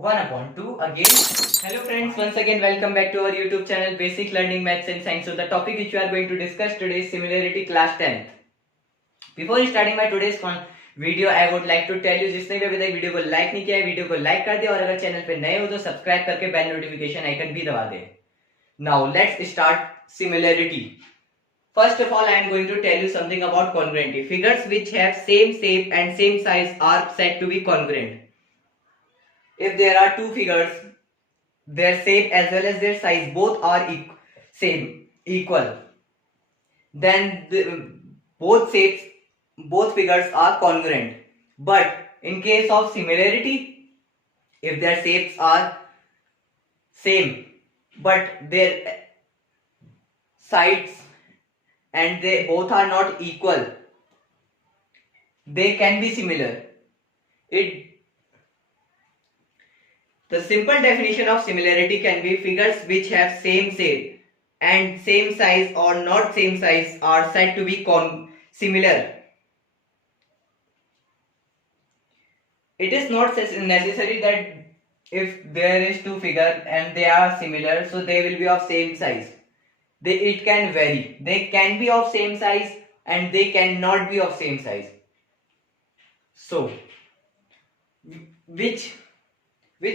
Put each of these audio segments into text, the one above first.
1 upon 2 again. Hello friends, once again welcome back to our YouTube channel Basic Learning Maths and Science. So the topic which we are going to discuss today is similarity class 10th. Before starting my today's video, I would like to tell you जिसने भी अभी तक video को like नहीं किया है video को like कर दे और अगर चैनल पे नए हो तो सब्सक्राइब करके बेल नोटिफिकेशन आइकन भी दबा दे. Now let's start similarity. First of all, I am going to tell you something about congruency. Figures which have same shape and same size are said to be congruent. If there are two figures, their shape as well as their size both are equal, then both shapes, both figures are congruent. But in case of similarity, if their shapes are same but their sides and they both are not equal, they can be similar. The simple definition of similarity can be figures which have same shape and same size or not same size are said to be similar. It is not necessary that if there is two figures and they are similar, so they will be of same size. It can vary. They can be of same size and they cannot be of same size. So, which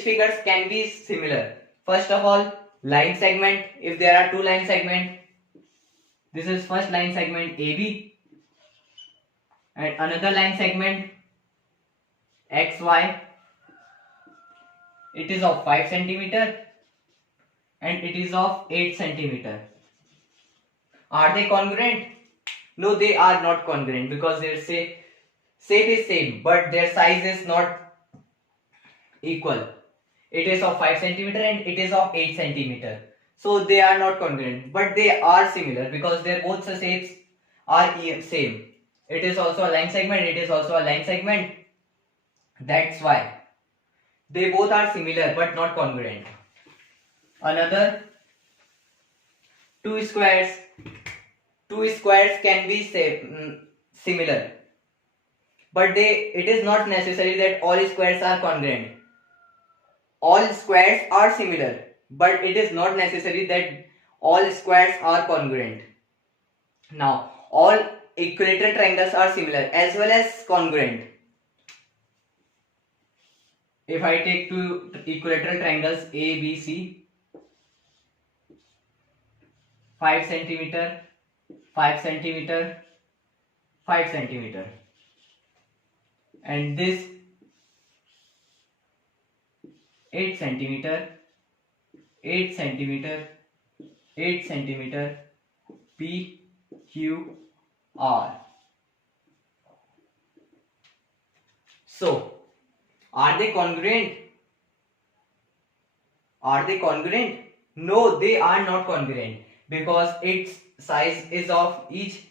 figures can be similar? First of all, line segment. If there are two line segment, this is first line segment AB and another line segment XY. It is of 5 centimeter and it is of 8 centimeter. Are they congruent? No, they are not congruent because their shape is same but their size is not equal. It is of 5 centimeter and it is of 8 centimeter. So they are not congruent, but they are similar because their both the shapes are same. It is also a line segment, it is also a line segment. That's why they both are similar but not congruent. Another, two squares. Two squares can be similar, but it is not necessary that all squares are congruent. All squares are similar, but it is not necessary that all squares are congruent. Now, all equilateral triangles are similar as well as congruent. If I take two equilateral triangles A, B, C, 5 centimeter, 5 centimeter, 5 centimeter, and this 8 centimeter, 8 centimeter, 8 centimeter, P, Q, R. So, are they congruent? Are they congruent? No, they are not congruent because its size is of each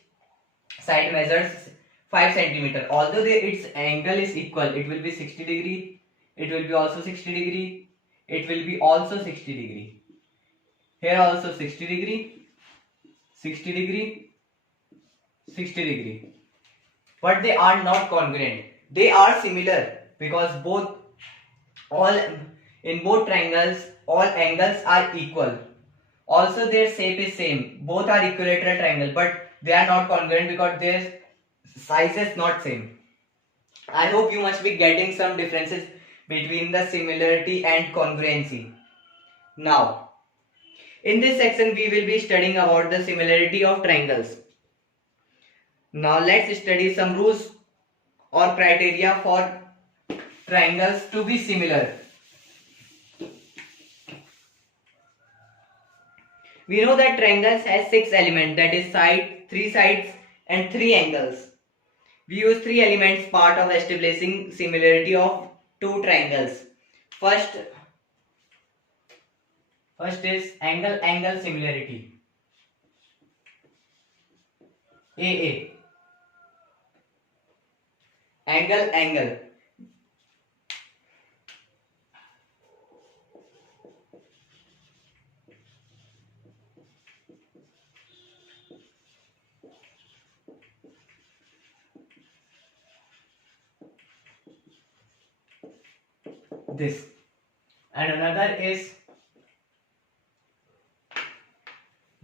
side measures 5 centimeter. Although its angle is equal, it will be 60 degree, it will be also 60 degree, it will be also 60 degree. Here also 60 degree, 60 degree, 60 degree. But they are not congruent. They are similar because in both triangles all angles are equal. Also their shape is same. Both are equilateral triangle, but they are not congruent because their size is not same. I hope you must be getting some differences between the similarity and congruency. Now, in this section we will be studying about the similarity of triangles. Now let's study some rules or criteria for triangles to be similar. We know that triangles has 6 elements, that is side, 3 sides and 3 angles. We use 3 elements part of establishing similarity of two triangles. First is angle similarity. AA. Angle. This and another is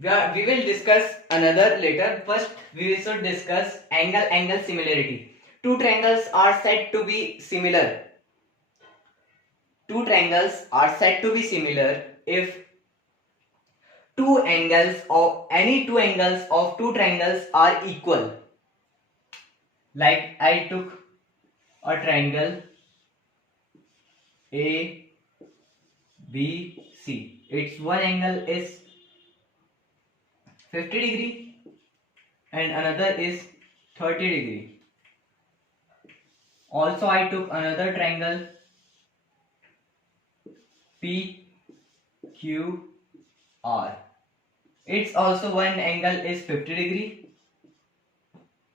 we will discuss another later. First, we should discuss angle similarity. Two triangles are said to be similar. Two triangles are said to be similar if any two angles of two triangles are equal. Like I took a triangle A B C. Its one angle is 50 degree and another is 30 degree. Also I took another triangle P Q R. Its also one angle is 50 degree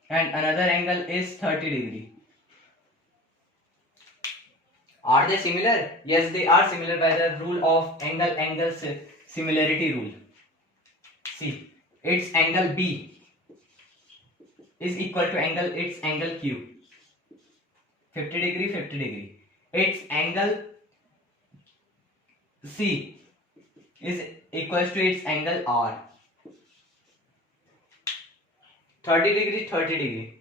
and another angle is 30 degree. Are they similar? Yes, they are similar by the rule of angle similarity rule. See, its angle B is equal to its angle Q. 50 degree, 50 degree. Its angle C is equals to its angle R. 30 degree, 30 degree.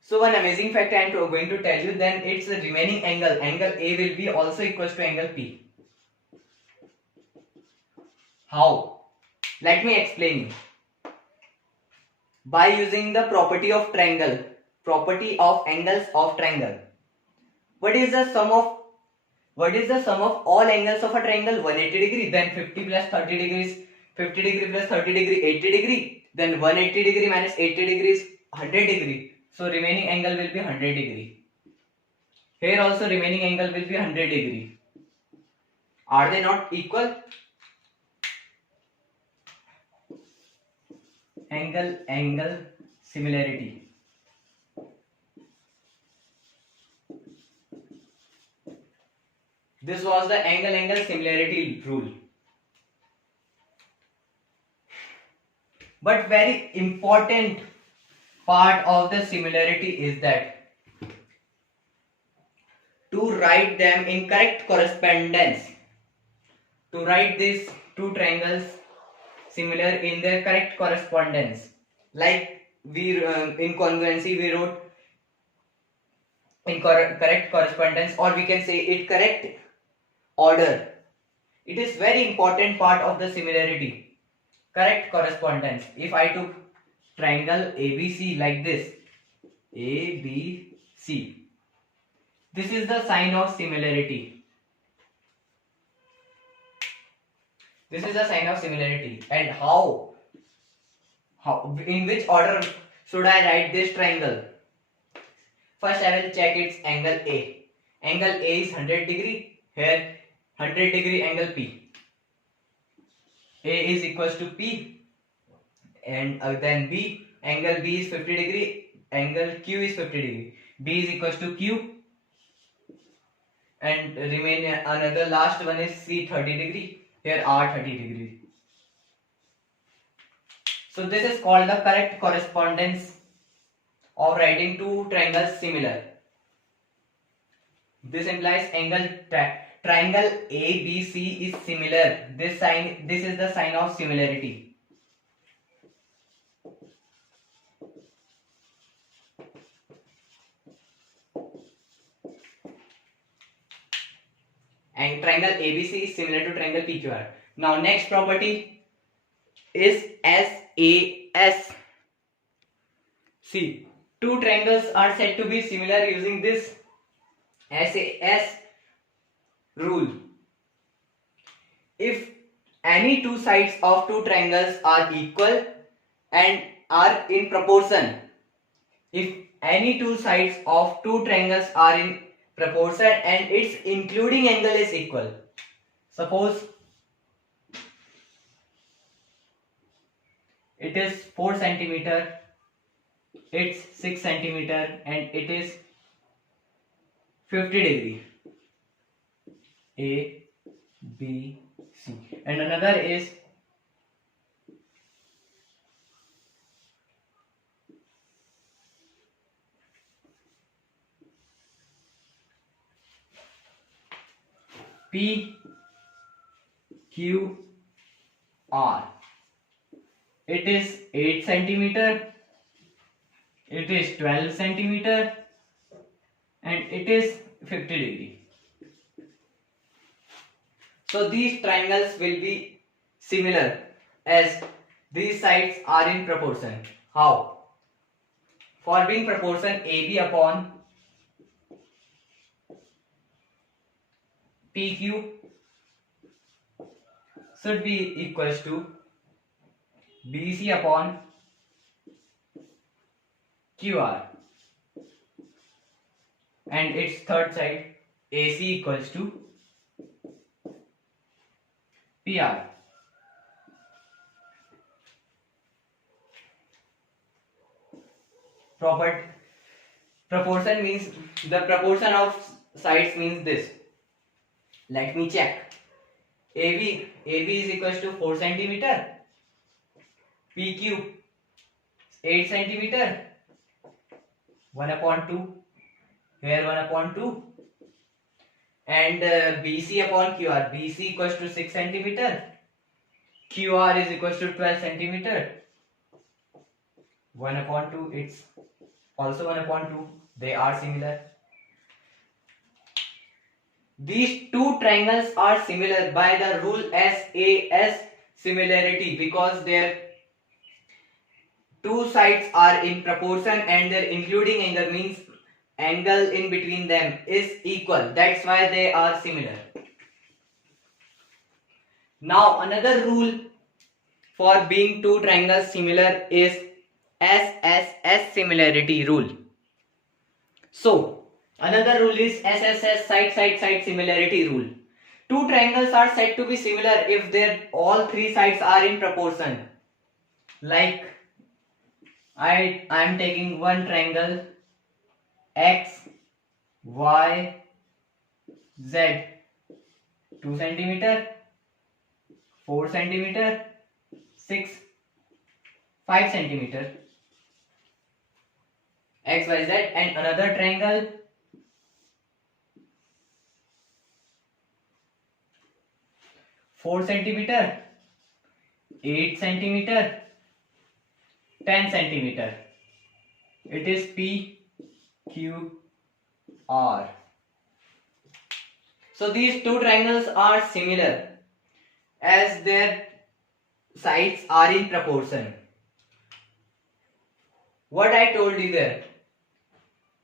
So one amazing fact I am going to tell you, then its remaining angle A will be also equals to angle P. How? Let me explain you. By using the property of triangle, property of angles of triangle. What is the sum of all angles of a triangle? 180 degree. Then 50 plus 30 degrees, 50 degree plus 30 degree, 80 degree. Then 180 degree minus 80 degrees, 100 degree. So remaining angle will be 100 degree. Here also remaining angle will be 100 degree. Are they not equal? Angle similarity. This was the angle similarity rule. But very important part of the similarity is that to write them in correct correspondence, to write these two triangles similar in their correct correspondence, like we in congruency we wrote in correct correspondence, or we can say it correct order. It is very important part of the similarity, correct correspondence. If I took triangle ABC like this, ABC, this is the sign of similarity. This is the sign of similarity. And how in which order should I write this triangle? First I will check its angle A. Angle A is 100 degree. Here 100 degree angle P. A is equals to P, and then B, angle B is 50 degree, angle Q is 50 degree. B is equals to Q, and remain another last one is C, 30 degree. Here R, 30 degree. So this is called the correct correspondence of writing two triangles similar. This implies triangle ABC is similar. This is the sign of similarity. And triangle ABC is similar to triangle PQR. Now next property is SAS. See, two triangles are said to be similar using this SAS rule. If any two sides of two triangles are equal and are in proportion, if any two sides of two triangles are in proportion and its including angle is equal, suppose it is 4 centimeter, it's 6 centimeter, and it is 50 degree, A, B, C, and another is P Q R. It is 8 centimeter, it is 12 centimeter, and it is 50 degree. So these triangles will be similar as these sides are in proportion. How? For being proportion AB upon PQ should be equals to BC upon QR, and its third side AC equals to PR. Proportion means the proportion of sides means this. Let me check. AB is equals to 4 centimeter, PQ 8 centimeter, 1 upon 2, here 1 upon 2, and BC upon QR. BC equals to 6 centimeter, QR is equals to 12 centimeter, 1 upon 2, it's also 1 upon 2, they are similar. These two triangles are similar by the rule SAS similarity, because their two sides are in proportion and their including angle means angle in between them is equal. That's why they are similar. Now another rule for being two triangles similar is SSS similarity rule. So another rule is SSS side similarity rule. Two triangles are said to be similar if their all three sides are in proportion. Like I am taking one triangle X, Y, Z, 2 centimeter, 4 centimeter, 6, 5 centimeter, X, Y, Z, and another triangle four centimeter, 8 centimeter, 10 centimeter. It is P Q R. So these two triangles are similar as their sides are in proportion. What I told you there,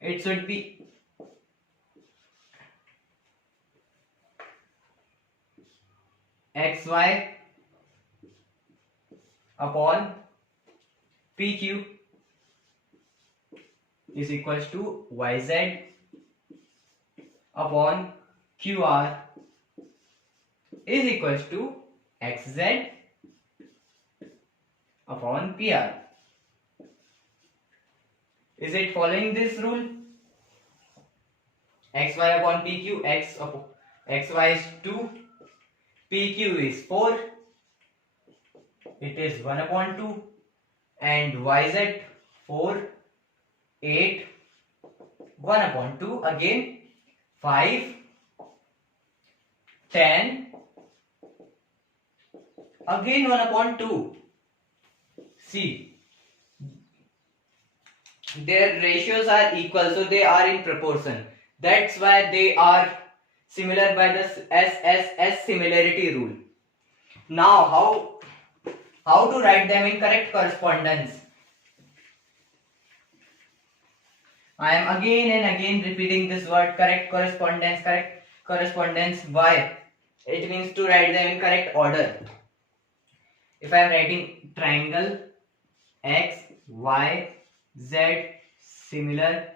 it should be XY upon PQ is equals to YZ upon QR is equals to XZ upon PR. Is it following this rule? XY upon PQ, XY is 2, PQ is 4, it is 1 upon 2, and YZ 4, 8, 1 upon 2, again 5, 10, again 1 upon 2. See, their ratios are equal, so they are in proportion. That's why they are similar by the SSS similarity rule. Now how to write them in correct correspondence? I am again and again repeating this word, correct correspondence. Why? It means to write them in correct order. If I am writing triangle X, Y, Z similar,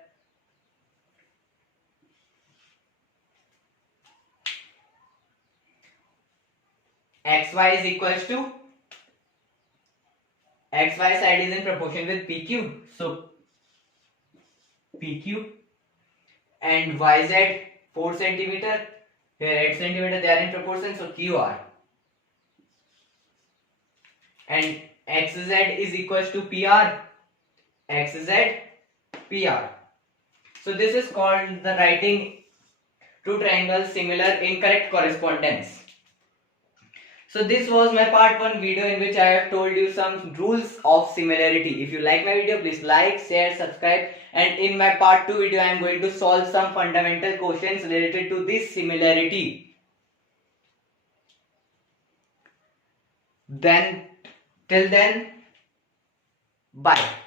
XY is equals to, XY side is in proportion with PQ, so PQ, and YZ 4 centimeter, here 8 centimeter, they are in proportion, so QR, and XZ is equals to PR, XZ PR. So this is called the writing two triangles similar in correct correspondence. So this was my part 1 video in which I have told you some rules of similarity. If you like my video, please like, share, subscribe, and in my part 2 video I am going to solve some fundamental questions related to this similarity. Then till then, bye.